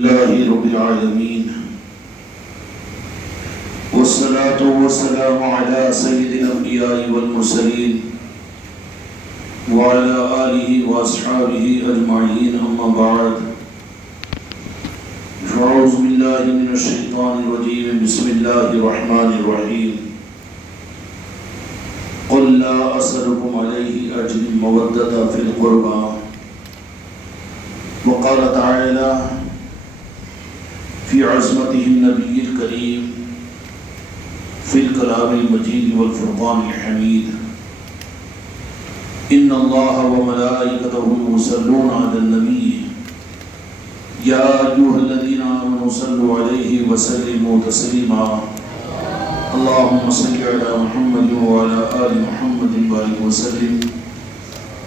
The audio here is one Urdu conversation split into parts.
لله رب العالمين والصلاة والسلام على سيد الأنبياء والمرسلين وعلى آله وأصحابه أجمعين أما بعد فأعوذ بالله من الشيطان الرجيم بسم الله الرحمن الرحيم قل لا أسألكم عليه أجر مودة في القربى وقال تعالى في عظمته النبي الكريم في الكلام المجيد والفرقان الحميد إن الله وملائكته يصلون على النبي يا أيها الذين آمنوا صلوا عليه وسلموا تسليما اللهم صل على محمد وعلى آل محمد وبارك وسلم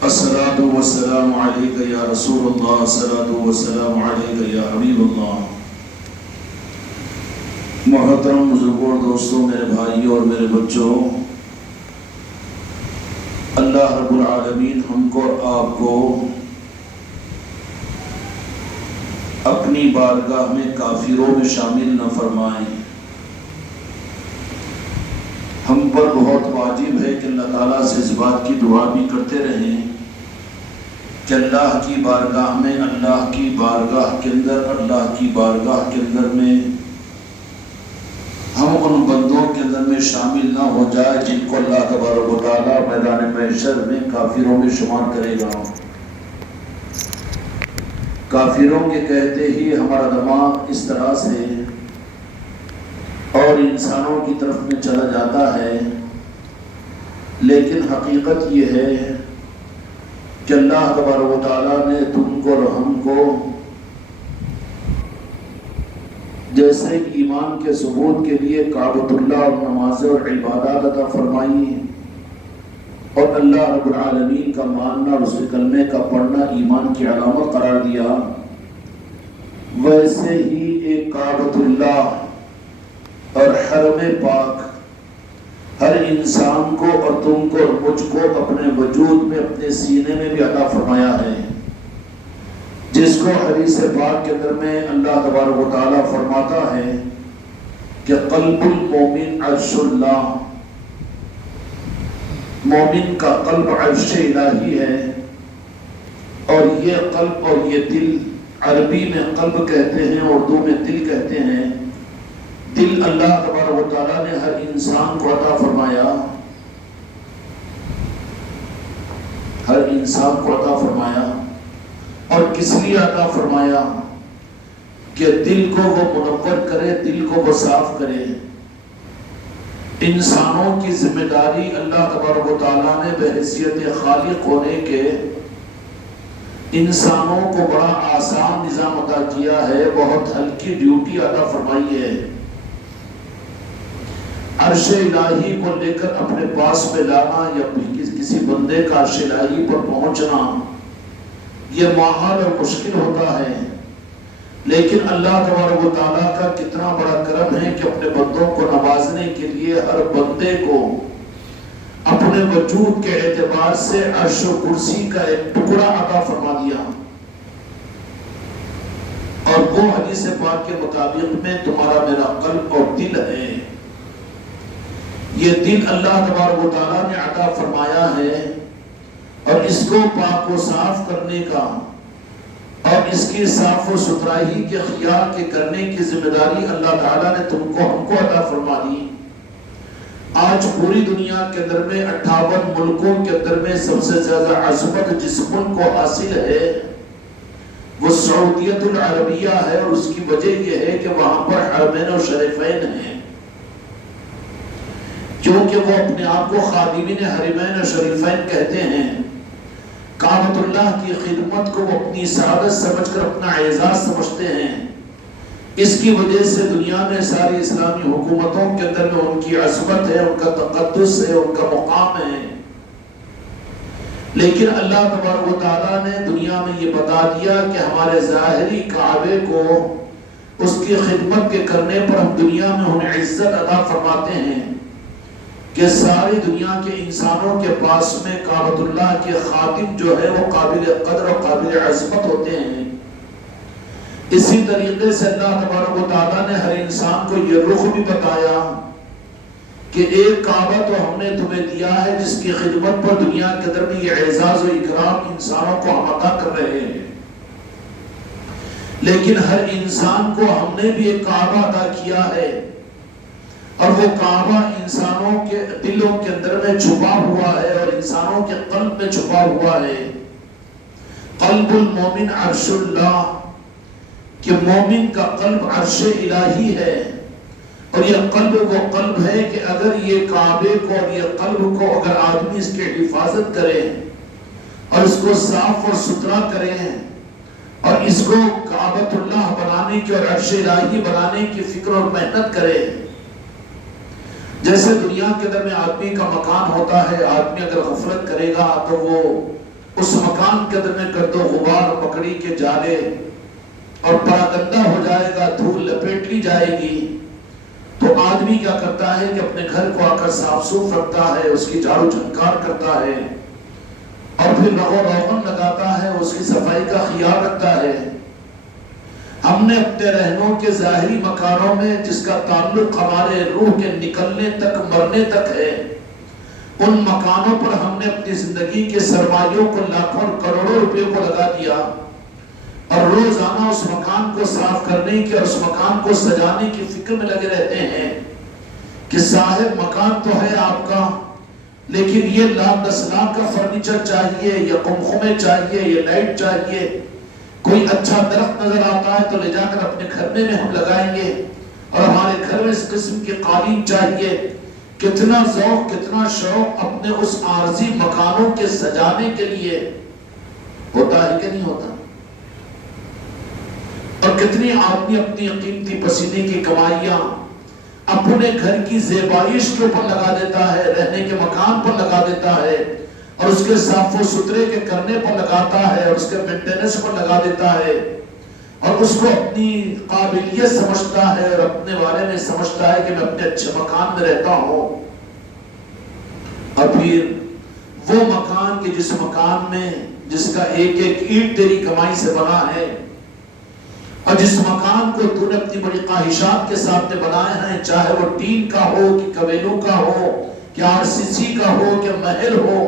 الصلاة والسلام عليك يا رسول الله الصلاة والسلام عليك يا حبيب الله. محترم بزرگوں اور دوستوں، میرے بھائیوں اور میرے بچوں، اللہ رب العالمین ہم کو اور آپ کو اپنی بارگاہ میں کافروں میں شامل نہ فرمائیں. ہم پر بہت واجب ہے کہ اللہ تعالیٰ سے اس بات کی دعا بھی کرتے رہیں کہ اللہ کی بارگاہ میں، اللہ کی بارگاہ کے اندر میں ہم ان بندوں کے اندر میں شامل نہ ہو جائے جن کو اللہ تبارک و تعالیٰ میدان محشر میں کافروں میں شمار کرے گا. کافروں کے کہتے ہی ہمارا دماغ اس طرح سے اور انسانوں کی طرف میں چلا جاتا ہے، لیکن حقیقت یہ ہے کہ اللہ تبارک و تعالیٰ نے تم کو اور ہم کو جیسے ایمان کے ثبوت کے لیے کعبۃ اللہ اور نمازیں اور عبادات عطا فرمائی اور اللہ رب العالمین کا ماننا اور اس کے کلمے کا پڑھنا ایمان کی علامت قرار دیا، ویسے ہی ایک کعبۃ اللہ اور حرم پاک ہر انسان کو اور تم کو اور مجھ کو اپنے وجود میں، اپنے سینے میں بھی عطا فرمایا ہے، جس کو حدیث پاک کے اندر میں اللہ تبارک و تعالیٰ فرماتا ہے کہ قلب المومن عرش اللہ، مومن کا قلب عرش الہی ہے. اور یہ قلب اور یہ دل، عربی میں قلب کہتے ہیں، اردو میں دل کہتے ہیں. دل اللہ تبارک و تعالیٰ نے ہر انسان کو عطا فرمایا، ہر انسان کو عطا فرمایا. اور کس لیے عطا فرمایا؟ کہ دل کو وہ منور کرے، دل کو وہ صاف کرے. انسانوں کی ذمہ داری اللہ تبارک و تعالیٰ نے بحیثیت خالق ہونے کے انسانوں کو بڑا آسان نظام عطا کیا ہے، بہت ہلکی ڈیوٹی عطا فرمائی ہے. عرش الہی کو لے کر اپنے پاس میں لانا یا کسی بندے کا عرش الہی پر پہنچنا یہ محال اور مشکل ہوتا ہے، لیکن اللہ تبارک و تعالیٰ کا کتنا بڑا کرم ہے کہ اپنے بندوں کو نوازنے کے لیے ہر بندے کو اپنے وجود کے اعتبار سے عرش و کرسی کا ایک ٹکڑا عطا فرما دیا. اور وہ حدیث پاک کے مطابق میں تمہارا میرا قلب اور دل ہے. یہ دل اللہ تبارک و تعالیٰ نے عطا فرمایا ہے، اور اس کو پاک و صاف کرنے کا اور اس کی صاف و ستھرائی کے خیال کے کرنے کی ذمہ داری اللہ تعالیٰ نے تم کو ہم کو عطا فرما دی. آج پوری دنیا کے اندر میں 58 ملکوں کے اندر میں سب سے زیادہ عظمت جس ملک کو حاصل ہے وہ سعودیت العربیہ ہے، اور اس کی وجہ یہ ہے کہ وہاں پر حرمین و شریفین ہیں، کیونکہ وہ اپنے آپ کو خادمین حرمین و شریفین کہتے ہیں. کعبۃ اللہ کی خدمت کو وہ اپنی سعادت سمجھ کر اپنا اعزاز سمجھتے ہیں. اس کی وجہ سے دنیا میں ساری اسلامی حکومتوں کے اندر میں ان کی عظمت ہے، ان کا تقدس ہے، ان کا مقام ہے. لیکن اللہ تبارک و تعالیٰ نے دنیا میں یہ بتا دیا کہ ہمارے ظاہری کعبے کو اس کی خدمت کے کرنے پر ہم دنیا میں انہیں عزت عطا فرماتے ہیں کہ ساری دنیا کے انسانوں کے پاس میں کعبۃ اللہ کے خادم جو ہے وہ قابل قدر اور قابل عظمت ہوتے ہیں. اسی طریقے سے اللہ تبارک و تعالیٰ نے ہر انسان کو یہ رخ بھی بتایا کہ ایک کعبہ تو ہم نے تمہیں دیا ہے جس کی خدمت پر دنیا کے اندر میں یہ اعزاز و اکرام انسانوں کو ہم عطا کر رہے ہیں، لیکن ہر انسان کو ہم نے بھی ایک کعبہ عطا کیا ہے، اور وہ کعبہ انسانوں کے دلوں کے اندر میں چھپا ہوا ہے اور انسانوں کے قلب میں چھپا ہوا ہے۔ قلب المومن عرش اللہ، کہ مومن کا قلب عرش الہی ہے، اور یہ قلب وہ قلب ہے کہ اگر یہ کعبے کو اور یہ قلب کو اگر آدمی اس کی حفاظت کرے اور اس کو صاف اور ستھرا کرے اور اس کو کعبۃ اللہ بنانے کی اور عرش الہی بنانے کی فکر اور محنت کرے، جیسے دنیا کے اندر میں آدمی کا مکان ہوتا ہے، آدمی اگر غفلت کرے گا تو وہ اس مکان کے اندر میں گرد و غبار مکڑی کے جالے اور پراگندہ ہو جائے گا، دھول لپیٹ لی جائے گی، تو آدمی کیا کرتا ہے کہ اپنے گھر کو آ کر صاف صوف رکھتا ہے، اس کی جھاڑو جھنکار کرتا ہے، اور پھر رغو روغن لگاتا ہے، اس کی صفائی کا خیال رکھتا ہے۔ ہم نے اپنے رہنوں کے ظاہری مکانوں میں جس کا تعلق ہمارے روح کے نکلنے تک مرنے تک ہے، ان مکانوں پر ہم نے اپنی زندگی کے سرمایوں کو لاکھوں اور کروڑوں روپے کو لگا دیا، اور روزانہ اس مکان کو صاف کرنے کی اور اس مکان کو سجانے کی فکر میں لگے رہتے ہیں کہ صاحب مکان تو ہے آپ کا، لیکن یہ لاکھ 10 لاکھ کا فرنیچر چاہیے، یا قمقمے چاہیے، یا لائٹ چاہیے، کوئی اچھا درخت نظر آتا ہے تو لے جا کر اپنے گھر میں ہم لگائیں گے، اور ہمارے گھر میں اس قسم کی قالین چاہیے۔ کتنا ذوق، کتنا شوق اپنے اس عارضی مکانوں کے سجانے کے لیے ہوتا ہے کہ نہیں ہوتا؟ اور کتنی آدمی اپنی قیمتی پسینے کی کمائیاں اپنے گھر کی زیبائش کے اوپر لگا دیتا ہے، رہنے کے مکان پر لگا دیتا ہے، اور اس کے صاف و ستھرے کے کرنے پر لگاتا ہے، اور اس کے مینٹیننس پر لگا دیتا ہے، اور اس کو اپنی قابلیت سمجھتا ہے اور اپنے بارے میں سمجھتا ہے کہ میں اپنے اچھے مکان میں رہتا ہوں۔ اور پھر وہ مکان کے جس مکان میں جس کا ایک ایک اینٹ تیری کمائی سے بنا ہے، اور جس مکان کو تو نے اپنی بڑی خواہشات کے ساتھ بنایا ہے، چاہے وہ ٹین کا ہو کہ کویلوں کا ہو کہ RCC کا ہو کہ محل ہو،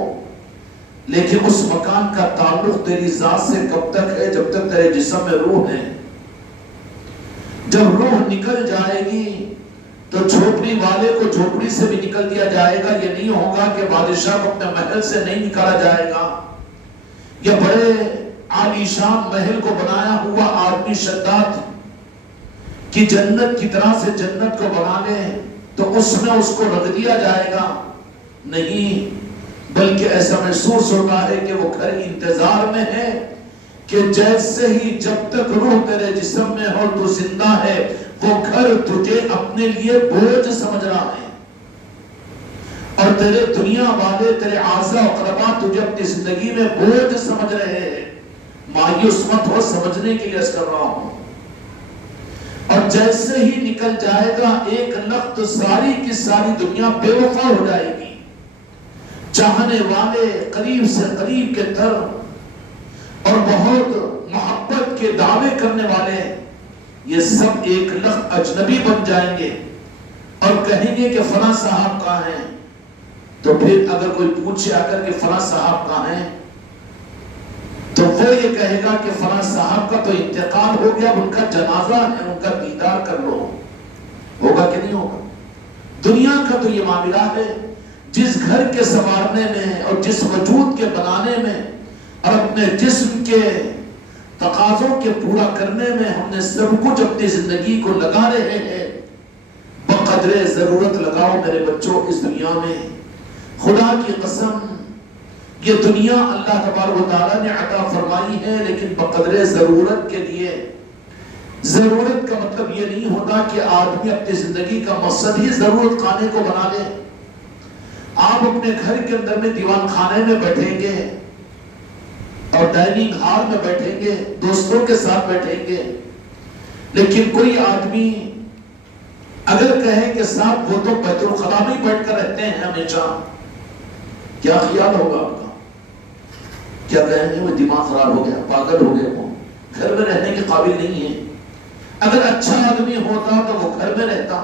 لیکن اس مکان کا تعلق تیری ذات سے کب تک ہے؟ جب تک تیرے جسم میں روح ہے۔ جب روح نکل جائے گی تو جھوپڑی والے کو جھوپڑی سے بھی نکل دیا جائے گا۔ یہ نہیں ہوگا کہ بادشاہ کو اپنے محل سے نہیں نکالا جائے گا، یا بڑے عالیشان محل کو بنایا ہوا آدمی شداد کی جنت کی طرح سے جنت کو بنا لے تو اس میں اس کو رکھ دیا جائے گا، نہیں، بلکہ ایسا محسوس ہوتا ہے کہ وہ گھر انتظار میں ہے کہ جیسے ہی جب تک روح تیرے جسم میں ہو تو زندہ ہے، وہ گھر تجھے اپنے لیے بوجھ سمجھ رہا ہے، اور تیرے دنیا والے تیرے اعضاء و اقربا تجھے اپنی زندگی میں بوجھ سمجھ رہے ہیں۔ مایوس مت ہو، سمجھنے کے لیے کر رہا ہوں۔ اور جیسے ہی نکل جائے گا ایک لخت ساری کی ساری دنیا بے وفا ہو جائے گی۔ چاہنے والے قریب سے قریب کے تر اور بہت محبت کے دعوے کرنے والے یہ سب ایک لخت اجنبی بن جائیں گے اور کہیں گے کہ فلاں صاحب کہاں ہیں؟ تو پھر اگر کوئی پوچھے آ کر کہ فلاں صاحب کہاں ہیں تو وہ یہ کہے گا کہ فلاں صاحب کا تو انتقال ہو گیا، ان کا جنازہ ہے، ان کا دیدار کر لو۔ ہوگا کہ نہیں ہوگا؟ دنیا کا تو یہ معاملہ ہے، جس گھر کے سنوارنے میں اور جس وجود کے بنانے میں اور اپنے جسم کے تقاضوں کے پورا کرنے میں ہم نے سب کچھ اپنی زندگی کو لگا رہے ہیں۔ بقدر ضرورت لگاؤ میرے بچوں اس دنیا میں۔ خدا کی قسم یہ دنیا اللہ تبارک و تعالیٰ نے عطا فرمائی ہے، لیکن بقدر ضرورت کے لیے۔ ضرورت کا مطلب یہ نہیں ہوتا کہ آدمی اپنی زندگی کا مقصد ہی ضرورت خانے کو بنا لے۔ آپ اپنے گھر کے اندر میں دیوان خانے میں بیٹھیں گے اور ڈائننگ ہال میں بیٹھیں گے، دوستوں کے ساتھ بیٹھیں گے، لیکن کوئی آدمی اگر کہے کہ صاحب وہ تو بیت الخلا میں بیٹھ کر رہتے ہیں ہمیشہ، کیا خیال ہوگا آپ کا؟ کیا کہیں گے وہ دماغ خراب ہو گیا، پاگل ہو گیا، وہ گھر میں رہنے کے قابل نہیں ہے۔ اگر اچھا آدمی ہوتا تو وہ گھر میں رہتا،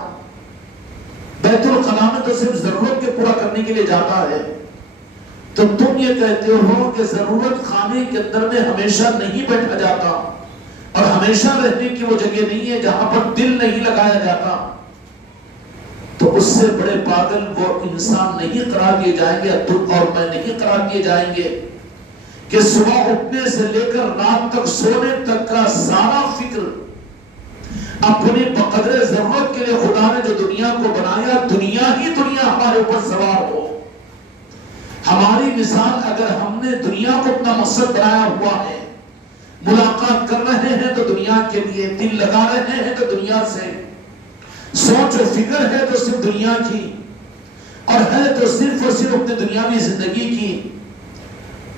بیت الخلا میں تو صرف ضرورت کے پورا کرنے کے لیے جاتا ہے۔ تو تم یہ کہتے ہو کہ ضرورت خانے کے اندر میں ہمیشہ نہیں بیٹھا جاتا، اور ہمیشہ رہنے کی وہ جگہ نہیں ہے جہاں پر دل نہیں لگایا جاتا، تو اس سے بڑے پاگل وہ انسان نہیں قرار دیے جائیں گے، تم اور میں نہیں قرار دیے جائیں گے کہ صبح اٹھنے سے لے کر رات تک سونے تک کا سارا فکر اپنی بقدر ضرورت کے لیے خدا نے جو دنیا کو بنایا، دنیا ہی دنیا ہمارے اوپر سوار ہو۔ ہماری مثال اگر ہم نے دنیا کو اپنا مقصد بنایا ہوا ہے، ملاقات کر رہے ہیں تو دنیا کے لیے، دل لگا رہے ہیں تو دنیا سے، سوچ و فکر ہے تو صرف دنیا کی، اور ہے تو صرف اور صرف اپنے دنیاوی زندگی کی،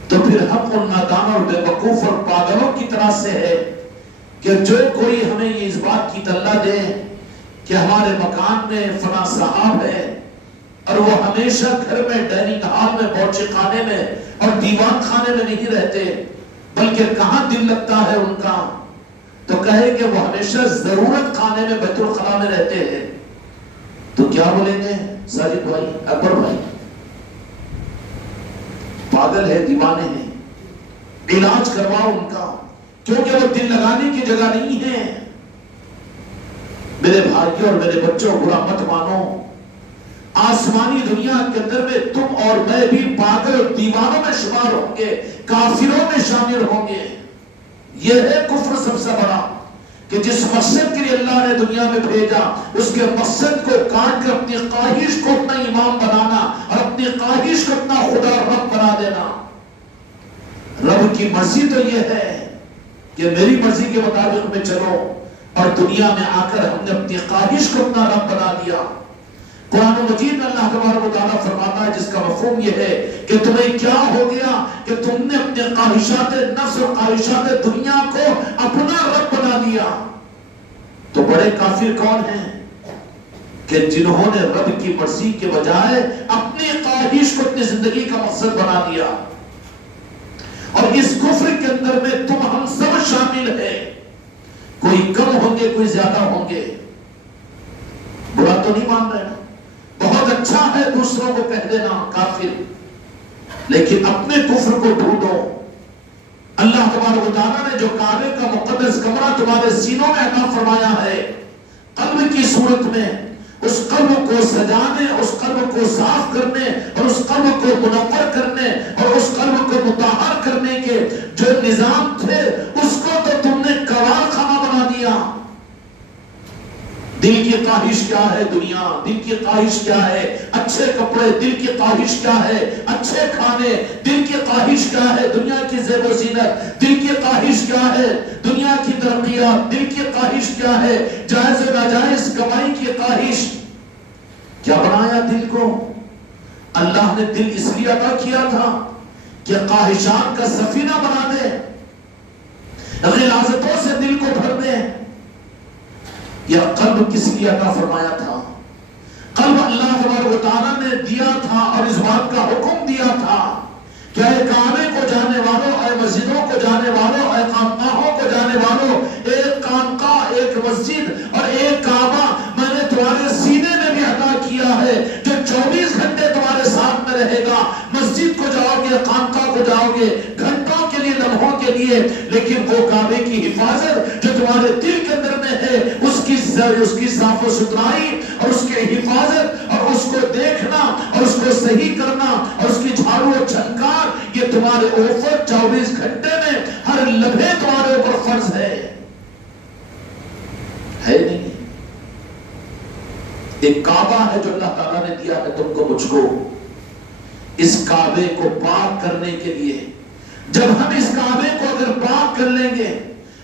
تو پھر ہم ان نادان اور بے وقوف اور پاگلوں کی طرح سے ہے کہ جو کوئی ہمیں یہ اس بات کی طلع دے کہ ہمارے مکان میں فلاں صاحب ہے اور وہ ہمیشہ گھر میں ڈائننگ ہال میں باورچی خانے میں اور دیوان خانے میں نہیں رہتے بلکہ کہاں دل لگتا ہے ان کا، تو کہے کہ وہ ہمیشہ ضرورت خانے میں بیت الخلا میں رہتے ہیں، تو کیا بولیں گے ساجد بھائی، اکبر بھائی؟ پاگل ہے، دیوانے ہیں، علاج کرواؤ ان کا، کیونکہ وہ دل لگانے کی جگہ نہیں ہے۔ میرے بھائیوں اور میرے بچوں، برا مت مانو، آسمانی دنیا کے اندر میں تم اور میں بھی پاگل اور دیوانوں میں شمار ہوں گے، کافروں میں شامل ہوں گے۔ یہ ہے کفر سب سے بڑا، کہ جس مقصد کے لیے اللہ نے دنیا میں بھیجا اس کے مقصد کو کاٹ کر اپنی خواہش کو اپنا امام بنانا اور اپنی خواہش کو اپنا خدا رب بنا دینا۔ رب کی مرضی تو یہ ہے کہ میری مرضی کے مطابق میں چلو، اور دنیا میں آ کر ہم نے اپنی خواہش کو اپنا رب بنا دیا۔ قرآن مجید میں اللہ تبارک و تعالیٰ فرماتا ہے، جس کا مفہوم یہ ہے کہ تمہیں کیا ہو گیا کہ تم نے اپنے خواہشات نفس اور خواہشات دنیا کو اپنا رب بنا لیا۔ تو بڑے کافر کون ہیں کہ جنہوں نے رب کی مرضی کے بجائے اپنی خواہش کو اپنی زندگی کا مقصد بنا دیا، اور اس کفر کے اندر میں تم ہم سب شامل ہیں، کوئی کم ہوں گے کوئی زیادہ ہوں گے۔ برا تو نہیں مان رہے نا؟ بہت اچھا ہے دوسروں کو کہہ دینا کافر، لیکن اپنے کفر کو ڈھونڈو۔ اللہ تبارک و تعالیٰ نے جو کعبے کا مقدس کمرہ تمہارے سینوں میں عطا فرمایا ہے، قلب کی صورت میں، اس قلب کو سجانے، اس قلب کو صاف کرنے اور اس قلب کو منور کرنے اور اس قلب کو مطہر کرنے کے جو نظام تھے، اس کو تو تم نے کباڑ خانہ بنا دیا۔ دل کی خواہش کیا ہے؟ دنیا۔ دل کی خواہش کیا ہے؟ اچھے کپڑے۔ دل کی خواہش کیا ہے؟ اچھے کھانے۔ دل کی خواہش کیا ہے؟ دنیا کی زیب و زینت۔ دل کی خواہش کیا ہے؟ دنیا کی ترقیات۔ دل کی خواہش کیا ہے؟ جائز و ناجائز کمائی کی خواہش۔ کیا بنایا دل کو؟ اللہ نے دل اس لیے عطا کیا تھا کہ خواہشات کا سفینہ بنا دے، غلاظتوں سے دل کو بھر دے۔ یا قلب کس لیے عطا فرمایا تھا؟ قلب اللہ تبارک و تعالیٰ نے دیا تھا اور اس بات کا حکم دیا تھا کہ اے کعبے کو جانے والوں، اے مسجدوں کو جانے والوں، اے خانقاہوں کو جانے والوں، ایک خانقاہ، ایک مسجد اور ایک کعبہ میں نے تمہارے سینے میں بھی عطا کیا ہے، جو 24 گھنٹے تمہارے ساتھ میں رہے گا۔ مسجد کو جاؤ گے، خانقاہ کو جاؤ گے گھنٹوں کے لیے، لمحوں کے لیے، لیکن وہ کعبے کی حفاظت جو تمہارے دل کے اندر میں ہے، اس کی صاف و ستھرائی اور اس کی حفاظت اور اس کو دیکھنا اور اس کو صحیح کرنا اور اس کی جھاڑو و چھنکار، یہ تمہارے اوپر 24 گھنٹے میں ہر لمحے تمہارے اوپر فرض ہے نہیں؟ ایک کعبہ ہے جو اللہ تعالیٰ نے دیا ہے تم کو، مجھ کو۔ اس کعبے کو پاک کرنے کے لیے جب ہم اس کعبے کو اگر پاک کر لیں گے،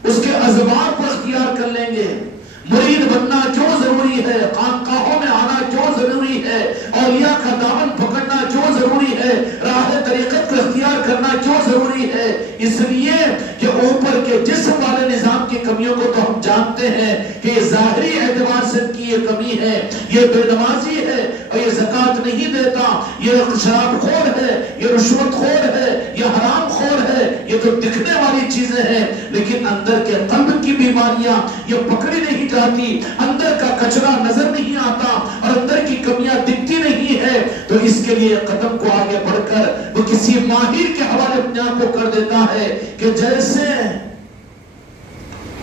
اس کے اسباب کو اختیار کر لیں گے، مرید بننا کیوں ضروری ہے، خانقاہوں میں آنا کیوں ضروری ہے، اولیاء کا دامن پکڑنا کیوں ضروری ہے، راہ طریقت کو اختیار کرنا کیوں ضروری ہے؟ اس لیے کہ اوپر کے جسم والے نظام کی کمیوں کو تو ہم جانتے ہیں کہ ظاہری اعتبار سے کی یہ کمی ہے، یہ بے نمازی ہے اور یہ زکوٰۃ نہیں دیتا، یہ شراب خور ہے، یہ رشوت خور ہے، یہ حرام خور ہے، یہ تو دکھنے والی چیزیں ہیں، لیکن اندر کے قلب کی بیماریاں یہ پکڑی نہیں جاتی، اندر کا کچرا نظر نہیں آتا اور اندر کی کمیاں دکھتی نہیں ہے، تو اس کے لیے قدم کو آگے بڑھ کر وہ کسی ماہر کے حوالے اپنے آپ کو کر دیتا ہے کہ جیسے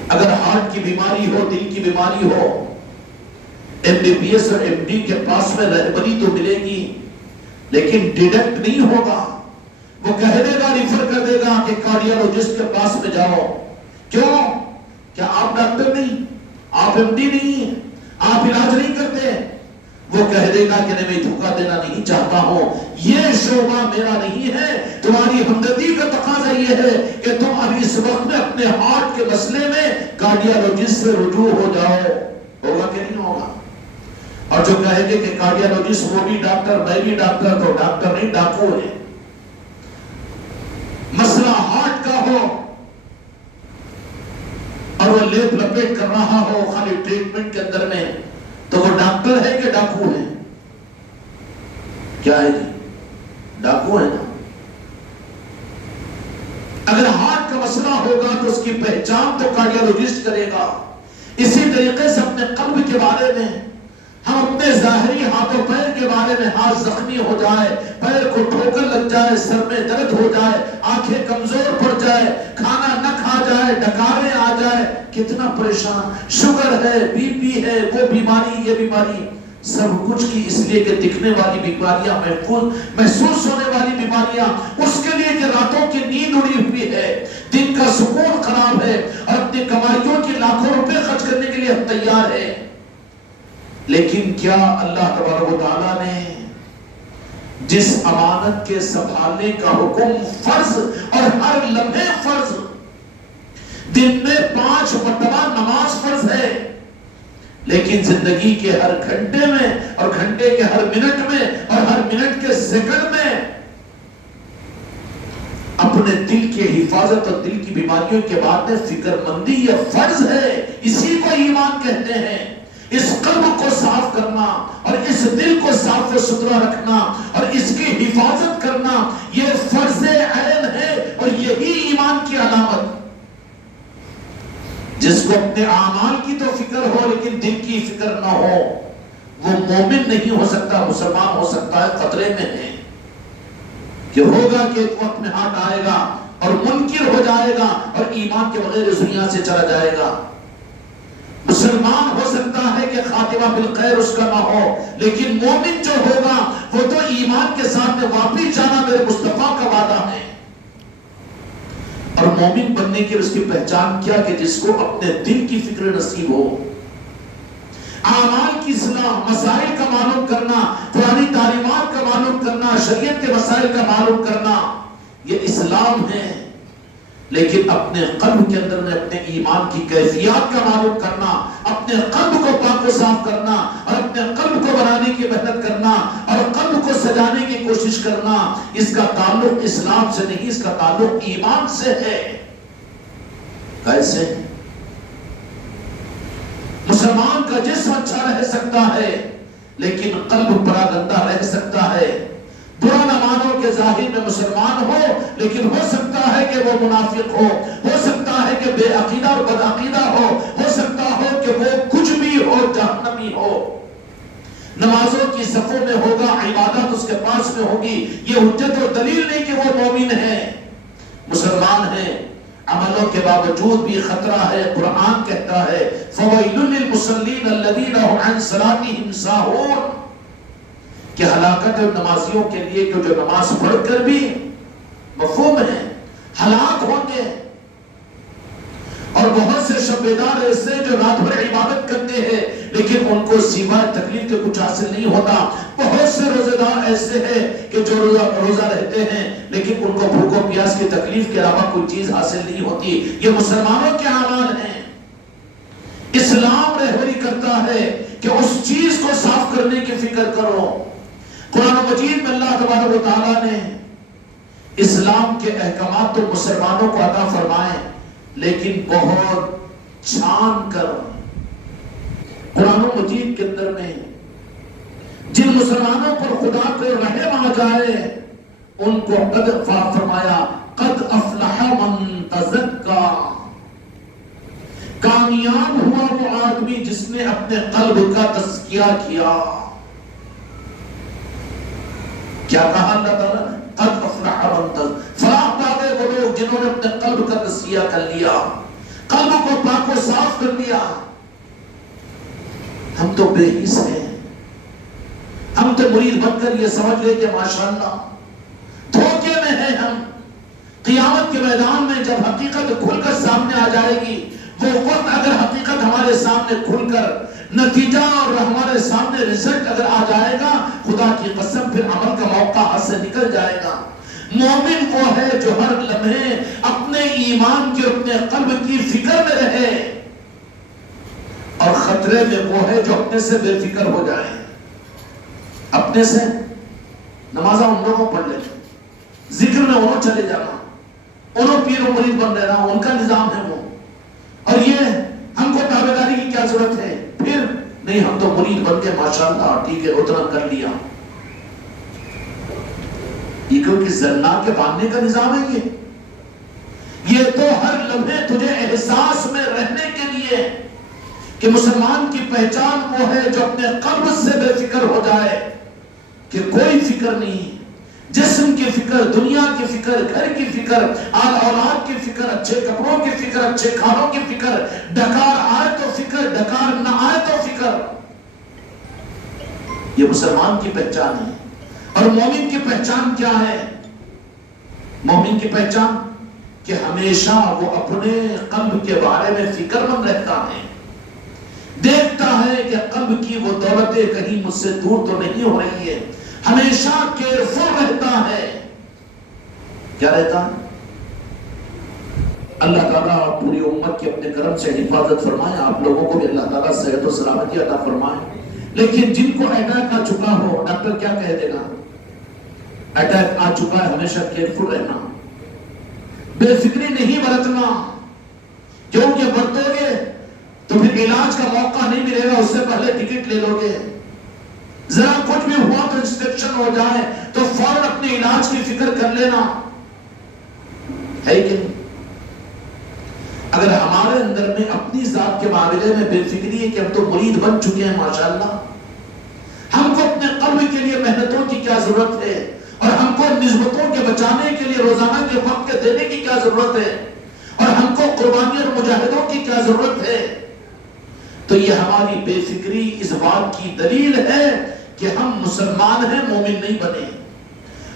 اگر ہارٹ کی بیماری ہو، دل کی بیماری ہو، ایم بی بی ایس اور ایم ڈی کے پاس میں رہبری تو ملے گی لیکن ڈیڈکٹ نہیں ہوگا، وہ کہہ دے گا، ریفر کر دے گا کہ کارڈیالوجسٹ کے پاس میں جاؤ۔ کیوں؟ کیا آپ ڈاکٹر نہیں، آپ ایم ڈی نہیں، آپ علاج نہیں کرتے؟ وہ کہہ دے گا کہ نہیں، میں دھوکہ دینا نہیں چاہتا ہوں، یہ شعبہ میرا نہیں ہے، تمہاری ہمدردی کا تقاضا یہ ہے کہ تم ابھی اس وقت میں اپنے ہارٹ کے مسئلے میں کارڈیالوجسٹ سے رجوع ہو جاؤ۔ ہوگا کہ نہیں ہوگا؟ اور جو کہے گے کہ کارڈیالوجسٹ وہ بھی ڈاکٹر، میں بھی ڈاکٹر، تو ڈاکٹر نہیں، ڈاکو ہے۔ مسئلہ ہارٹ کا ہو اور وہ لیپ لپیٹ کر رہا ہو خالی ٹریٹمنٹ کے اندر میں، تو وہ ڈاکٹر ہے کہ ڈاکو ہے؟ کیا ہے جی؟ ڈاکو ہے نا۔ اگر ہارٹ کا مسئلہ ہوگا تو اس کی پہچان تو کارڈیالوجسٹ کرے گا۔ اسی طریقے سے اپنے قلب کے بارے میں، ہم اپنے ظاہری ہاتھ و پیر کے بارے میں، ہاتھ زخمی ہو جائے، پیر کو ٹھوکر لگ جائے، سر میں درد ہو جائے، آنکھیں کمزور پڑ جائے، کھانا نہ کھا جائے، ڈکاریں آ جائے، کتنا پریشان، شوگر ہے، بی پی ہے، وہ بیماری، یہ بیماری، سب کچھ کی اس لیے کہ دکھنے والی بیماریاں محسوس ہونے والی بیماریاں، اس کے لیے کہ راتوں کی نیند اڑی ہوئی ہے، دن کا سکون خراب ہے، اور اپنی کمائیوں کی لاکھوں روپے خرچ کرنے کے لیے ہم تیار ہیں۔ لیکن کیا اللہ تبارک و تعالیٰ نے جس امانت کے سنبھالنے کا حکم فرض اور ہر لمحے فرض، دن میں 5 مرتبہ نماز فرض ہے، لیکن زندگی کے ہر گھنٹے میں اور گھنٹے کے ہر منٹ میں اور ہر منٹ کے سیکنڈ میں اپنے دل کی حفاظت اور دل کی بیماریوں کے بعد میں فکر مندی یہ فرض ہے، اسی کو ایمان کہتے ہیں۔ اس قلب کو صاف کرنا اور اس دل کو صاف و ستھرا رکھنا اور اس کی حفاظت کرنا یہ فرض عین ہے، اور یہی ایمان کی علامت۔ جس کو اپنے اعمال کی تو فکر ہو لیکن دل کی فکر نہ ہو، وہ مومن نہیں ہو سکتا، مسلمان ہو سکتا ہے، خطرے میں ہے کہ ہوگا کہ ایک وقت میں ہاتھ آئے گا اور منکر ہو جائے گا اور ایمان کے بغیر اس دنیا سے چلا جائے گا۔ مسلمان ہو سکتا ہے کہ خاتمہ بالخیر اس کا نہ ہو، لیکن مومن جو ہوگا وہ تو ایمان کے ساتھ میں واپس جانا میرے مصطفیٰ کا وعدہ ہے۔ اور مومن بننے کی اس کی پہچان کیا کہ جس کو اپنے دل کی فکر نصیب ہو، اعمال کی اصلاح، مسائل کا معلوم کرنا، قرآنی تعلیمات کا معلوم کرنا، شریعت کے مسائل کا معلوم کرنا، یہ اسلام ہے۔ لیکن اپنے قلب کے اندر میں اپنے ایمان کی کیفیات کا معلوم کرنا، اپنے قلب کو پاک و صاف کرنا اور اپنے قلب کو بنانے کی محنت کرنا اور قلب کو سجانے کی کوشش کرنا، اس کا تعلق اسلام سے نہیں، اس کا تعلق ایمان سے ہے۔ کیسے؟ مسلمان کا جسم اچھا رہ سکتا ہے لیکن قلب برا گندا رہ سکتا ہے۔ برا نہ مانو کہ ظاہر میں مسلمان ہو لیکن ہو سکتا ہے کہ وہ منافق ہو سکتا ہے کہ بے عقیدہ اور بد عقیدہ ہو سکتا ہو کہ وہ کچھ بھی ہو، جہنمی ہو۔ نمازوں کی صفوں میں ہوگا، عبادت اس کے پاس میں ہوگی، یہ حجت اور دلیل نہیں کہ وہ مومن ہے، مسلمان ہے۔ عملوں کے باوجود بھی خطرہ ہے۔ قرآن کہتا ہے فَوَيْلٌ لِّلْمُصَلِّينَ الَّذِينَ هُمْ عَنْ صَلَاتِهِمْ سَاهُونَ، کہ ہلاکت ہے نمازیوں کے لیے کہ جو نماز پڑھ کر بھی مفہوم ہے ہلاک ہوں گے۔ اور بہت سے شب بیدار ایسے جو رات بھر عبادت کرتے ہیں لیکن ان کو سوائے تکلیف کے کچھ حاصل نہیں ہوتا۔ بہت سے روزے دار ایسے ہیں کہ جو روزہ رہتے ہیں لیکن ان کو بھوک و پیاس کی تکلیف کے علاوہ کوئی چیز حاصل نہیں ہوتی۔ یہ مسلمانوں کے اعمال ہیں۔ اسلام رہبری کرتا ہے کہ اس چیز کو صاف کرنے کی فکر کرو۔ قرآن مجید میں اللہ تبارک و تعالیٰ نے اسلام کے احکامات تو مسلمانوں کو عطا فرمائے لیکن بہت چھان کر۔ قرآن مجید کے اندر میں جن مسلمانوں مسلمانوں پر خدا کو رحم آ جائے ان کو قد فرمایا قد افلح من تزکا، کامیاب ہوا وہ آدمی جس نے اپنے قلب کا تزکیہ کیا۔ کیا کہا اللہ تعالیٰ نے؟ قد افلح من تزکا، فلاح پا گئے وہ لوگ جنہوں نے اپنے قلب کا تزکیہ کر لیا، قلب کو پاک و صاف کر لیا۔ ہم تو بے حس ہیں، ہم تو مرید بن کر یہ سمجھ لے کہ ماشاءاللہ دھوکے میں ہیں ہم۔ قیامت کے میدان میں جب حقیقت کھل کر سامنے آ جائے گی، وہ وقت اگر حقیقت ہمارے سامنے کھل کر نتیجہ اور ہمارے سامنے رزلٹ اگر آ جائے گا، خدا کی قسم پھر عمل کا موقع ہاتھ سے نکل جائے گا۔ مومن وہ ہے جو ہر لمحے اپنے ایمان کے اپنے قلب کی فکر میں رہے، اور خطرے میں وہ ہے جو اپنے سے بے فکر ہو جائے۔ اپنے سے نمازہ ان لوگوں پڑھ لے، ذکر میں انہوں چلے جانا، انہوں پیر و مرید بن رہنا، ان کا نظام ہے وہ، اور یہ ہم کو تابعداری کی کیا ضرورت ہے؟ پھر نہیں، ہم تو مرید بن کے ماشاءاللہ ٹھیک ہے اتنا کر لیا۔ یہ کیونکہ زنا کے باندھنے کا نظام ہے یہ تو ہر لمحے تجھے احساس میں رہنے کے لیے کہ مسلمان کی پہچان وہ ہے جو اپنے قلب سے بے فکر ہو جائے، کہ کوئی فکر نہیں، جسم کی فکر، دنیا کی فکر، گھر کی فکر، آل اولاد کی فکر، اچھے کپڑوں کی فکر، اچھے کھانوں کی فکر، ڈکار آئے تو فکر، ڈکار نہ آئے تو فکر۔ یہ مسلمان کی پہچان ہے۔ اور مومن کی پہچان کیا ہے؟ مومن کی پہچان کہ ہمیشہ وہ اپنے قلب کے بارے میں فکر مند رہتا ہے، دیکھتا ہے کہ قلب کی وہ دولتیں کہیں مجھ سے دور تو نہیں ہو رہی ہے، ہمیشہ کیئرفل رہتا ہے۔ کیا رہتا ہے؟ اللہ تعالیٰ پوری امت کی اپنے کرم سے حفاظت فرمائے، آپ لوگوں کو بھی اللہ تعالیٰ صحت و سلامتی عطا فرمائے۔ لیکن جن کو اٹیک آ چکا ہو، ڈاکٹر کیا کہہ دے گا؟ اٹیک آ چکا ہے، ہمیشہ کیئرفل رہنا، بے فکری نہیں برتنا، کیونکہ برتو گے تو پھر علاج کا موقع نہیں ملے گا، اس سے پہلے ٹکٹ لے لو گے۔ ذرا کچھ بھی ہوا تو انسپیکشن ہو جائے تو فوراً اپنے علاج کی فکر کر لینا ہے کہ نہیں؟ اگر ہمارے اندر میں اپنی ذات کے معاملے میں بے فکری ہے کہ ہم تو مرید بن چکے ہیں ماشاءاللہ، ہم کو اپنے قلب کے لیے محنتوں کی کیا ضرورت ہے، اور ہم کو نسبتوں کے بچانے کے لیے روزانہ کے وقت کے دینے کی کیا ضرورت ہے، اور ہم کو قربانی اور مجاہدوں کی کیا ضرورت ہے، تو یہ ہماری بے فکری اس بات کی دلیل ہے کہ ہم مسلمان ہیں، مومن نہیں بنے،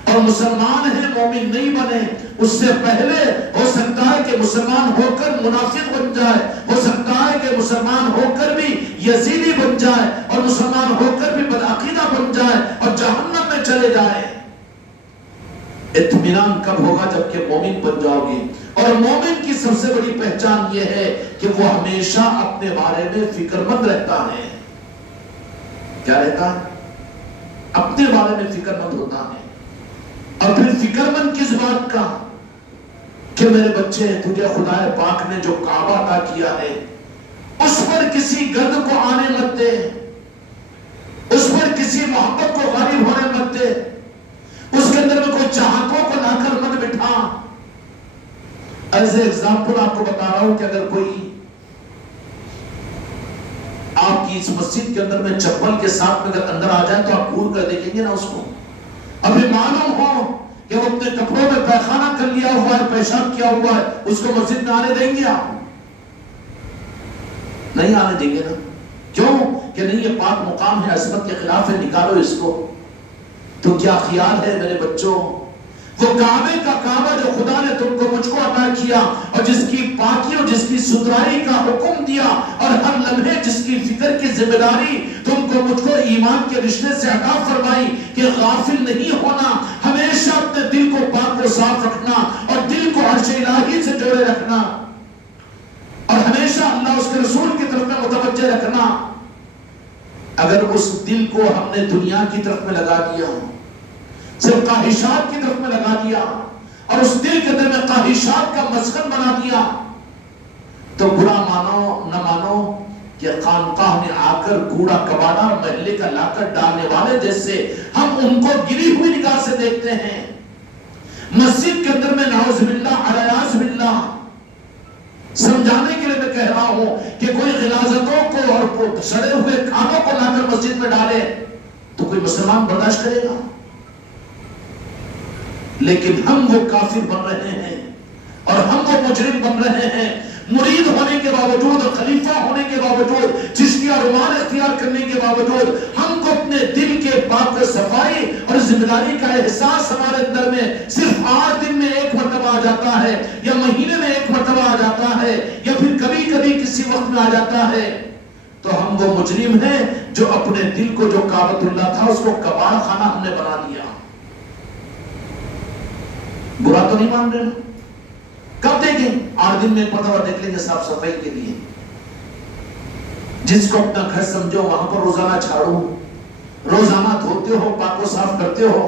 اور مسلمان ہیں مومن نہیں بنے اس سے پہلے ہو سکتا ہے کہ مسلمان ہو کر منافق بن جائے، ہو سکتا ہے کہ مسلمان ہو کر بھی یزیدی بن جائے، اور مسلمان ہو کر بھی بدعقیدہ بن جائے اور جہنم میں چلے جائے۔ اطمینان کب ہوگا؟ جب کہ مومن بن جاؤ گے۔ اور مومن کی سب سے بڑی پہچان یہ ہے کہ وہ ہمیشہ اپنے بارے میں فکر مند رہتا ہے۔ کیا رہتا ہے؟ اپنے بارے میں فکر مند ہوتا ہے۔ اور پھر فکر مند کس بات کا؟ کہ میرے بچے، تجھے خدا پاک نے جو کعبہ عطا کیا ہے اس پر کسی گرد کو آنے مت دے، اس پر کسی محبت کو غالب ہونے مت دے، اس کے اندر میں کوئی چاہتوں کو لا کر مت بٹھا۔ ایسے ایگزامپل آپ کو بتا رہا ہوں کہ اگر کوئی آپ کی اس مسجد کے اندر میں چپل کے ساتھ میں اگر اندر آ جائے تو آپ گور کر دیکھیں گے نا اس کو، ابھی معلوم ہو کہ وہ اپنے کپڑوں میں پیخانہ کر لیا ہوا ہے، پیشاب کیا ہوا ہے، اس کو مسجد میں آنے دیں گے آپ؟ نہیں آنے دیں گے نا۔ کیوں؟ کہ نہیں، یہ پاک مقام ہے، عصمت کے خلاف ہے، نکالو اس کو۔ تو کیا خیال ہے میرے بچوں، وہ کعبے کا کعبہ جو خدا نے تم کو مجھ کو عطا کیا، اور جس کی پاکی اور جس کی ستھرائی کا حکم دیا، اور ہر لمحے جس کی فکر کی ذمہ داری تم کو مجھ کو ایمان کے رشتے سے عطا فرمائی کہ غافل نہیں ہونا، ہمیشہ اپنے دل کو پاک و صاف رکھنا، اور دل کو عرش الہی سے جوڑے رکھنا، اور ہمیشہ اللہ اس کے رسول کی طرف میں متوجہ رکھنا۔ اگر اس دل کو ہم نے دنیا کی طرف میں لگا دیا، صرف خواہشات کی طرف میں لگا دیا، اور اس دل کے اندر میں خواہشات کا مسکن بنا دیا، تو برا مانو نہ مانو کہ خانقاہ میں آ کر کوڑا کباڑا محلے کا لا کر ڈالنے والے جیسے ہم ان کو گری ہوئی نگاہ سے دیکھتے ہیں. مسجد کے اندر میں نعوذ باللہ علیاذ باللہ سمجھانے کے لیے میں کہہ رہا ہوں کہ کوئی غلاظتوں کو اور سڑے ہوئے کھانوں کو لا کر مسجد میں ڈالے تو کوئی مسلمان برداشت کرے گا؟ لیکن ہم وہ کافر بن رہے ہیں اور ہم وہ مجرم بن رہے ہیں. مرید ہونے کے باوجود اور خلیفہ ہونے کے باوجود چشتیہ رومان اختیار کرنے کے باوجود ہم کو اپنے دل کے پاک صفائی اور ذمہ داری کا احساس ہمارے اندر میں صرف 8 دن میں ایک مرتبہ آ جاتا ہے یا مہینے میں ایک مرتبہ آ جاتا ہے یا پھر کبھی کبھی کسی وقت میں آ جاتا ہے تو ہم وہ مجرم ہیں جو اپنے دل کو جو کعبۃ اللہ تھا اس کو کباڑ خانہ ہم نے بنا دیا. برا تو نہیں مان رہے؟ کب دیکھیں؟ 8 دن میں ایک مرتبہ دیکھ لیں گے صاف صفائی کے لیے. جس کو اپنا گھر سمجھو وہاں پر روزانہ جھاڑو، روزانہ دھوتے ہو، پاک و صاف کرتے ہو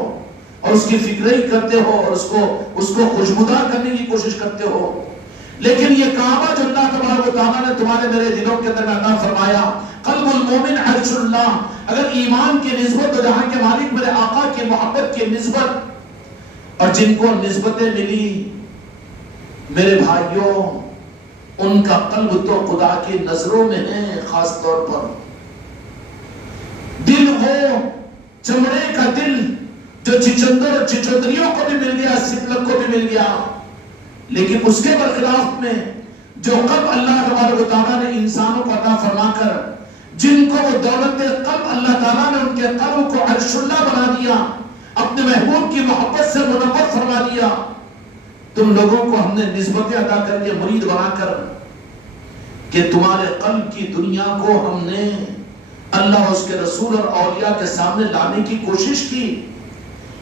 اور اس کی فکر ہی کرتے ہو اور اس کو خوشبودار کرنے کی کوشش کرتے ہو. لیکن یہ کعبہ جو اللہ تبارک و تعالیٰ نے تمہارے میرے دلوں کے اندر عطا فرمایا، قلب المومن عرش اللہ، اگر ایمان کی نسبت و جہاں کے مالک میرے آقا کی محبت کی نسبت اور جن کو نسبتیں ملی میرے بھائیوں ان کا قلب تو خدا کی نظروں میں ہے. خاص طور پر دل وہ چمڑے کا دل جو چچندر اور چچندریوں کو بھی مل گیا، سپلک کو بھی مل گیا، لیکن اس کے برخلاف میں جو قلب اللہ تبارک و تعالیٰ نے انسانوں کو عطا فرما کر جن کو وہ دولت قلب اللہ تعالیٰ نے ان کے قلب کو عرش اللہ بنا دیا، اپنے محبوب کی محبت سے منور فرما دیا، تم لوگوں کو ہم نے نسبتیں عطا کر کے مرید بنا کر کہ تمہارے قلب کی دنیا کو ہم نے اللہ اس کے رسول اور اولیاء کے سامنے لانے کی کوشش کی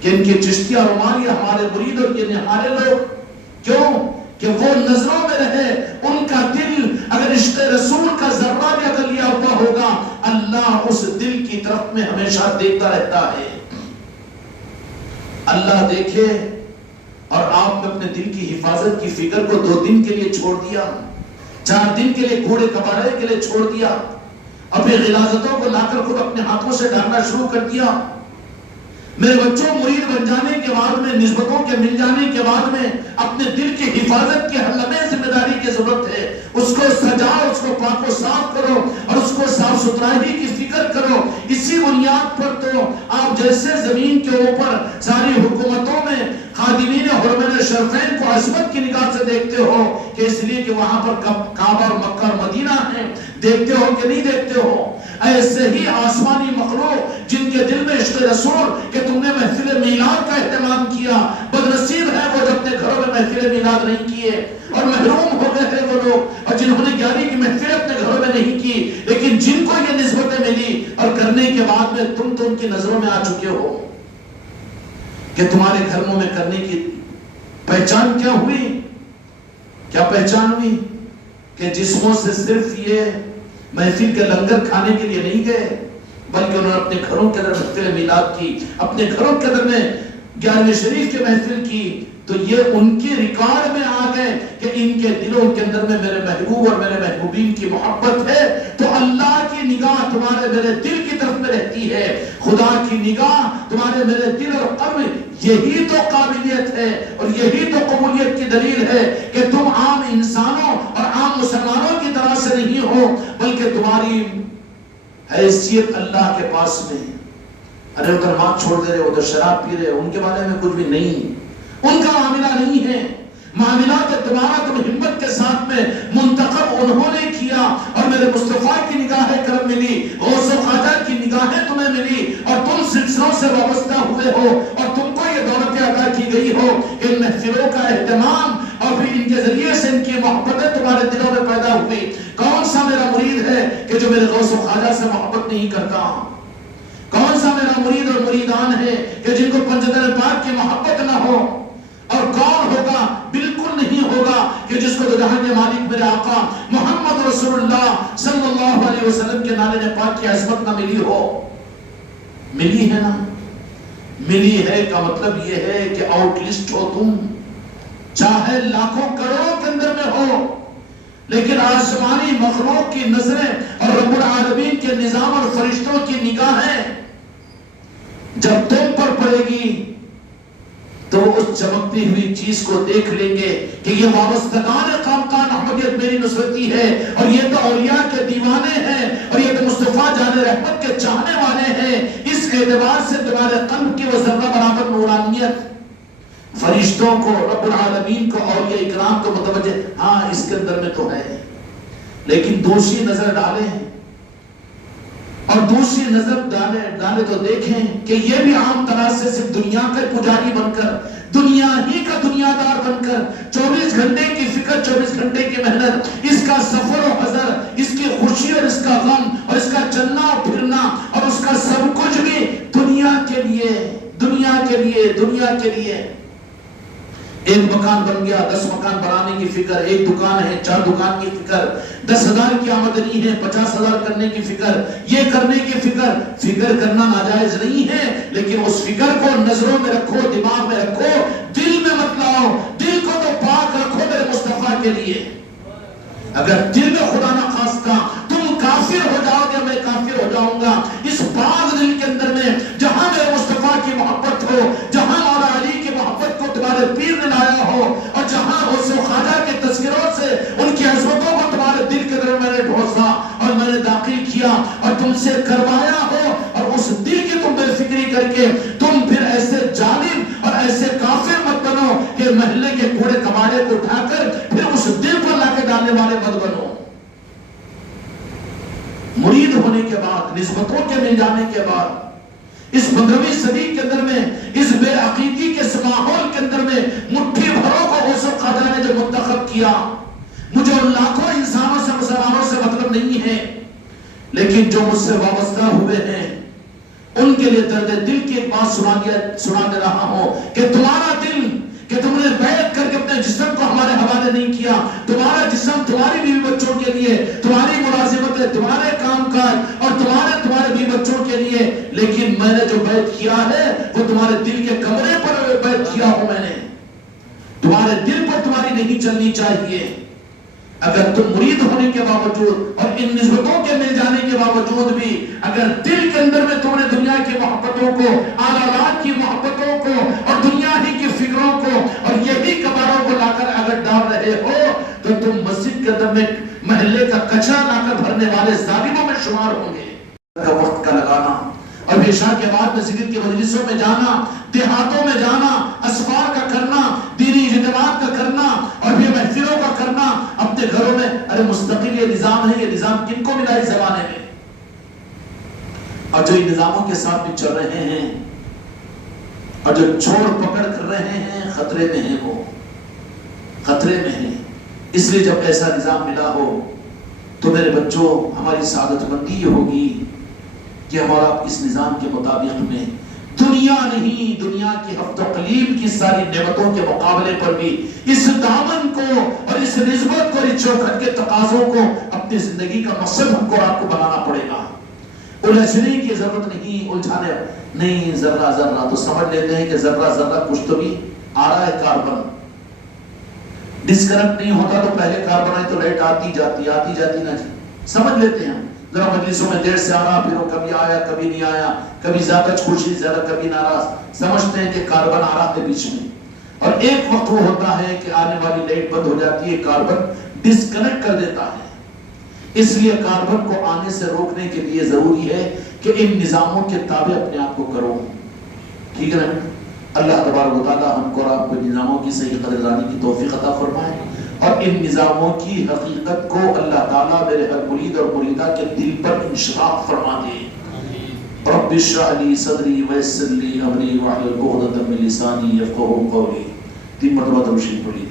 کہ ان کی چشتیہ رومان یہ ہمارے مرید اور یہ ہمارے لوگ، کیوں کہ وہ نظروں میں رہے. ان کا دل اگر عشق رسول کا ذرہ بھی اگر لیا ہوا ہوگا اللہ اس دل کی طرف میں ہمیشہ دیکھتا رہتا ہے. اللہ دیکھے اور آپ نے اپنے دل کی حفاظت کی فکر کو 2 دن کے لیے چھوڑ دیا، 4 دن کے لیے کوڑے کباڑے کے لیے چھوڑ دیا، اپنی غلاظتوں کو لا کر خود اپنے ہاتھوں سے ڈالنا شروع کر دیا. میرے بچوں مرید بن جانے کے بعد میں، نسبتوں کے مل جانے کے بعد میں اپنے دل کی حفاظت کی ہر لمحے ذمہ داری کی ضرورت ہے. اس کو سجاؤ، اس کو پاک و صاف کرو اور اس کو صاف ستھرائی کی فکر کرو. اسی بنیاد پر تو آپ جیسے زمین کے اوپر ساری حکومتوں میں خادمین حرمین شرفین کو عظمت کی نگاہ سے دیکھتے ہو کہ اس لیے کہ وہاں پر کعبہ اور مکہ اور مدینہ ہے، دیکھتے ہو کہ نہیں دیکھتے ہو؟ ایسے ہی آسمانی مخلوق جن کے دل میں عشق رسول کہ تم نے محفل میلاد کا اہتمام کیا، بدنصیب ہے وہ جو اپنے گھروں میں محفل میلاد نہیں کیے اور محروم ہو گئے ہیں وہ لوگ، اور جنہوں نے 11 کی محفل اپنے گھروں میں نہیں کی، لیکن جن کو یہ نسبتیں ملی اور کرنے کے بعد میں تم تو ان کی نظروں میں آ چکے ہو کہ تمہارے گھروں میں کرنے کی پہچان کیا ہوئی؟ کیا پہچان ہوئی؟ کہ جسموں سے صرف یہ محفل کے لنگر کھانے کے لیے نہیں گئے بلکہ انہوں نے اپنے گھروں کے اندر محفل میلاد کی، اپنے گھروں کے اندر میں 11ویں شریف کے محفل کی. تو یہ ان کی ریکارڈ میں آ گئے کہ ان کے دلوں کے اندر میں میرے محبوب اور میرے محبوبین کی محبت ہے. تو اللہ کی نگاہ تمہارے میرے دل کی طرف میں رہتی ہے، خدا کی نگاہ تمہارے میرے دل اور قلب. یہی تو قابلیت ہے اور یہی تو قبولیت کی دلیل ہے کہ تم عام انسانوں اور عام مسلمانوں کی طرح سے نہیں ہو بلکہ تمہاری حیثیت اللہ کے پاس میں. ارے ادھر ہاتھ چھوڑ دے رہے، ادھر شراب پی رہے، ان کے بارے میں کچھ بھی نہیں، ان کا معاملہ نہیں ہے. معاملات تمہارا تم ہمت کے ساتھ میں منتخب انہوں نے کیا اور میرے مصطفیٰ کی نگاہ کرم ملی، غوث و خواجہ کی نگاہیں تمہیں ملی اور تم سلسلوں سے وابستہ ہوئے ہو اور تم کو یہ دولت عطا کی گئی ہو. ان محفلوں کا اہتمام اور پھر ان کے ذریعے سے ان کی محبتیں تمہارے دلوں میں پیدا ہوئی. کون سا میرا مرید ہے کہ جو میرے غوث و خواجہ سے محبت نہیں کرتا؟ کون سا میرا مرید اور مریدان ہے کہ جن کو پنجدر پاک کی محبت نہ ہو؟ اور کون ہوگا؟ بالکل نہیں ہوگا کہ جس کو جہاں کے مالک میرے آقا محمد رسول اللہ صلی اللہ علیہ وسلم کے نالے پاک کی عظمت نہ ملی ہو. ملی ہے نا؟ ملی ہے کا مطلب یہ ہے کہ آؤٹ لسٹ ہو تم، چاہے لاکھوں کروڑوں کے اندر میں ہو لیکن آسمانی مخلوق کی نظریں اور رب العالمین کے نظام اور فرشتوں کی نگاہیں جب تم پر پڑے گی تو وہ اس چمکتی ہوئی چیز کو دیکھ لیں گے کہ یہ وابستگان خانقاہ احمدیت میری نصرتی ہے، اور یہ تو اولیاء کے دیوانے ہیں، اور یہ تو مصطفیٰ جان رحمت کے چاہنے والے ہیں۔ اس اعتبار سے تمہارے قلب کی وہ ذرہ برابر نورانیت فرشتوں کو، رب العالمین کو، اولیاء اکرام کو متوجہ، ہاں اس کے اندر میں تو ہے، لیکن دوسری نظر ڈالیں اور دوسری نظر ڈالے تو دیکھیں کہ یہ بھی عام طرح سے صرف دنیا کا پجاری بن کر، دنیا ہی کا دنیا دار بن کر، 24 گھنٹے کی فکر، 24 گھنٹے کی محنت، اس کا سفر و حضر، اس کی خوشی اور اس کا غم، اور اس کا چلنا اور پھرنا، اور اس کا سب کچھ بھی دنیا کے لیے، دنیا کے لیے، دنیا کے لیے۔ ایک مکان بن گیا، 10 مکان بنانے کی فکر، ایک دکان ہے 4 دکان کی فکر، 10,000 کی آمدنی ہے 50,000 کرنے کی فکر، یہ کرنے کی فکر۔ فکر کرنا ناجائز نہیں ہے، لیکن اس فکر کو نظروں میں رکھو، دماغ میں رکھو، دل میں مت لاؤ۔ دل کو تو پاک رکھو میرے مصطفیٰ کے لیے۔ اگر دل میں خدا نہ خواستہ تم کافر ہو جاؤ گے، میں کافر ہو جاؤں گا، اس باغ دل کے اندر میں جہاں میرے مصطفیٰ کی محبت ہو، جہاں مولا علی کی محبت کو تمہارے پیر نے لایا ہو، اور جہاں غوث و خواجہ کے تذکروں سے ان کی عظمتوں کو تمہارے دل کے اندر میں نے ڈھوسا اور میں نے داخل کیا اور تم سے کروایا ہو، اور اس دل کی تم بے فکری کر کے تم پھر ایسے ظالم اور ایسے کافر مت بنو کہ محلے کے کوڑے کباڑے کو اٹھا کر پھر اس دل پر لا کے ڈالنے والے مت بنو۔ مرید ہونے کے بعد، نسبتوں کے مل جانے کے بعد، اس 15ویں صدی کے اندر میں، اس بے عقیدگی کے ماحول کے اندر میں مٹھی بھروں کو غوث و خواجہ نے جو منتخب کیا، مجھے ان لاکھوں انسانوں سے، مسلمانوں سے مطلب نہیں ہے، لیکن جو مجھ سے وابستہ ہوئے ہیں ان کے لیے درد دل کی ایک بات سنا دے رہا ہوں کہ تمہارا دل کہ تم نے بیعت کر کے اپنے جسم کو ہمارے حوالے نہیں کیا، تمہارا جسم تمہاری بیوی بچوں کے لیے، تمہاری ملازمت ہے، تمہارے کام کاج اور تمہارے بیوی بچوں کے لیے، لیکن میں نے جو بیعت کیا ہے وہ تمہارے دل کے کمرے پر بیعت کیا ہوں۔ میں نے تمہارے دل پر تمہاری نہیں چلنی چاہیے۔ اگر تم مرید ہونے کے باوجود اور ان نسبتوں کے مل جانے کے باوجود بھی اگر دل کے اندر میں تم نے دنیا کی محبتوں کو، آلات کی محبتوں کو اور دنیا ہی کی فکروں کو اور یہی کباڑوں کو لا کر اگر ڈال رہے ہو تو تم مسجد کے اندر میں محلے کا کچرا لا کر بھرنے والے ظالموں میں شمار ہوں گے۔ وقت کا لگانا اور عشاء کے بعد میں ذکر کی مجلسوں میں جانا، دیہاتوں میں جانا، اسفار کا کرنا، دینی اجتماعات کا کرنا اور بھی محفلوں کا کرنا، اپنے گھروں میں ارے مستقل یہ نظام ہے، یہ نظام کن کو ملا اس زمانے میں؟ اور جو ان نظاموں کے ساتھ بھی چل رہے ہیں اور جو چھوڑ پکڑ کر رہے ہیں، خطرے میں ہیں، وہ خطرے میں ہیں۔ اس لیے جب ایسا نظام ملا ہو تو میرے بچوں، ہماری سعادت مندی یہ ہوگی کہ ہمارا اس نظام کے مطابق میں دنیا نہیں، دنیا کی ہفت و قلیب کی ساری نعمتوں کے مقابلے پر بھی اس دامن کو اور اس نسبت کو، اس چوکھٹ کے تقاضوں کو اپنی زندگی کا مقصد ہم کو آپ کو بنانا پڑے گا۔ الجھنے کی ضرورت نہیں، الجھانے نہیں، ذرہ ذرہ تو سمجھ لیتے ہیں کہ ذرہ ذرہ کچھ تو بھی آ رہا ہے، کاربن ڈسکنیکٹ نہیں ہوتا تو پہلے کاربن آئی تو لائٹ آتی جاتی نا جی، سمجھ لیتے ہیں۔ ذرا مجلسوں میں دیر سے آنا، پھر وہ کبھی آیا کبھی نہیں آیا، کبھی زیادہ خوشی زیادہ کبھی ناراض، سمجھتے ہیں کہ کاربن آ رہا ہے بیچ میں، اور ایک وقت وہ ہوتا ہے کہ آنے والی لائٹ بند ہو جاتی ہے، کاربن ڈسکنیکٹ کر دیتا ہے۔ اس لیے کاربن کو آنے سے روکنے کے لیے ضروری ہے کہ ان نظاموں کے تابع اپنے آپ کو کرو، ٹھیک ہے نا؟ اللہ تبارک و تعالی ہم کو اور آپ کو نظاموں کی صحیح قدردانی کی توفیق عطا فرمائے، اور ان نظاموں کی حقیقت کو اللہ تعالیٰ میرے ہر مرید اور مریدہ کے دل پر انشراح فرما دے۔ رب اشرح لی صدری ویسر لی امری واحلل عقدۃ من لسانی یفقہوا قولی۔ 3 مرتبہ تشریف پڑھیے۔